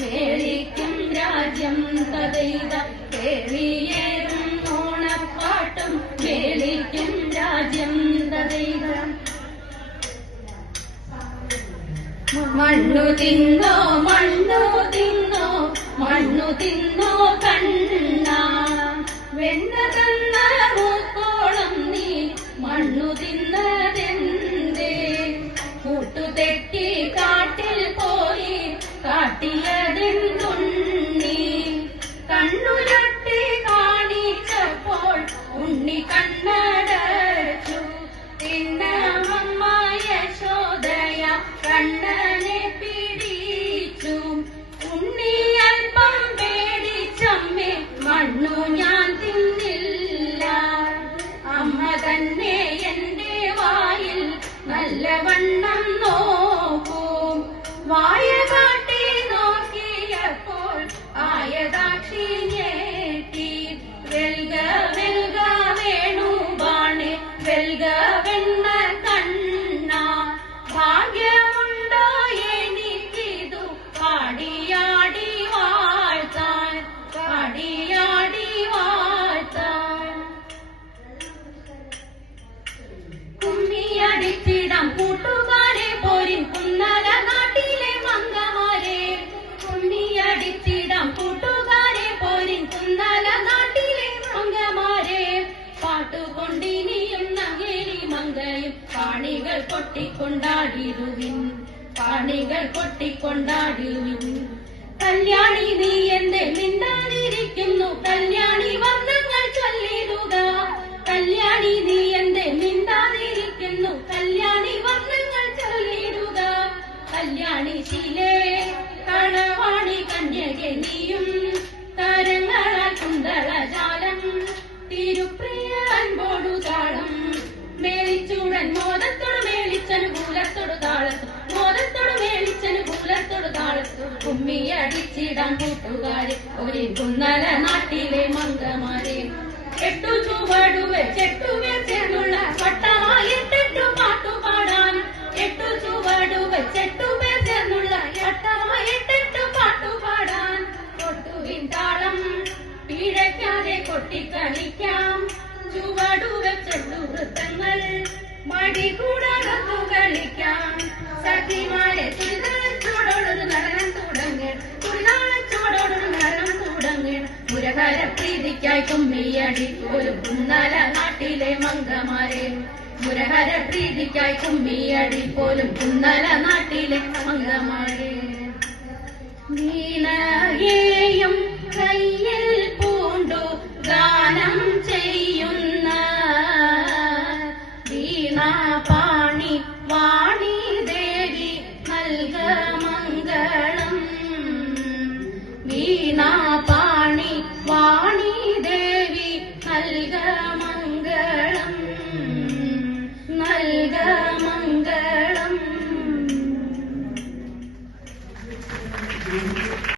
മേളിക്കും രാജ്യം കഥയിത കേളിയേറും ഓണപ്പാട്ടും മേളിക്കും രാജ്യം കഥയിത മണ്ണു തിന്നോ മണ്ണു തിന്നോ മണ്ണു തിന്നോ കണ്ണ വെണ്ണ തന്ന മൂക്കോളം നീ മണ്ണു തിന്നതെന്തേ കൂട്ടുതെറ്റി കാട്ടിൽ പോയി കാട്ടിയതെന്തുണ്ണി കണ്ണുരട്ടി കാണിച്ചപ്പോൾ ഉണ്ണി കണ്ണടച്ചു തിന്നമ്മ യശോദയ കണ്ണനെ പിടിച്ചു ഉണ്ണി അല്പം പേടിച്ചമ്മേ മണ്ണു ഞാൻ തിന്നില്ല അമ്മ തന്നെ എന്റെ വായിൽ നല്ലവണ്ണം നോക്കും വായ കാട്ടി നോക്കിയപ്പോൾ ആയതാക്ഷി ഞെട്ടി വെൽഗ വെൽഗ വേണുബാണെ വെൽഗ വെണ്ണ കണ്ണ ഭാഗ്യമുണ്ടോ എനിക്കിതു പാടിയാടി വാഴ്ത്താൻ പാടിയാടി വാഴ്ത്താൻ കുമ്മിയടിച്ചിടാം കൂട്ടുകാരെ പോരിൻ കുന്നല നാട്ടിലെ മംഗമാരെ കുമ്മിയടിച്ചിടാം കൂട്ടുകാരെ പോരിൻ കുന്നല നാട്ടിലെ മംഗമാരെ പാട്ടുകൊണ്ടിനിയും നഗേരി മംഗയും കാണികൾ കൊട്ടിക്കൊണ്ടാടിടുവിൻ കാണികൾ കൊട്ടിക്കൊണ്ടാടിടുവിൻ കല്യാണി നീ എന്റെ മിണ്ടാതിരിക്കുന്നു കല്യാണി വർണ്ണങ്ങൾ ചൊല്ലിടുക കല്യാണി നീ എന്റെ മിണ്ടാതിരിക്കുന്നു കല്യാണി വർണ്ണങ്ങൾ ചൊല്ലിടുക കല്യാണി ശീലേ കണവാണി കന്യകെ നീയും കരങ്ങളാൽ കുന്തളജാലം തിരുപ്രിയ അൻപോടു താളം മേളിച്ചൂടൻ മോദത്തോട് മേളിച്ചനുകൂലത്തോട് താളത്തു മോദത്തോട് മേളിച്ചനുകൂലത്തോട് താളത്തു കുമ്മിയടിച്ചിടാൻ കൂട്ടുകാരെ ഒരു കുന്നല നാട്ടിലെ മംഗമാരെ എട്ടു ചുവടുവെച്ചെട്ടുമേൽ ചേർന്നുള്ള വട്ടമായിട്ടെട്ടു പാട്ടുപാടാൻ എട്ടു ചുവടുവെച്ചെട്ടുമേൽ ചേർന്നുള്ള വട്ടമായിട്ടെട്ടു പാട്ടുപാടാൻ കൊട്ടുവിൻ താളം പിഴയ്ക്കാതെ കൊട്ടിക്കളിക്കാം ചുവടുവെച്ചെട്ടു വൃത്തങ്ങൾ മടികൂടകത്തു കളിക്കാം സഖിമാരെ ചുവടോടൊരു നടനം തുടങ്ങേൺ ചുവടോടൊരു നടനം തുടങ്ങേൺ മുരഹര പ്രീതിക്കായി കുമ്മിയടി പോലും കുന്നല നാട്ടിലെ മംഗമാരെ മുരഹര പ്രീതിക്കായി കുമ്മിയടി പോലും കുന്നല നാട്ടിലെ മംഗമാരെ നീല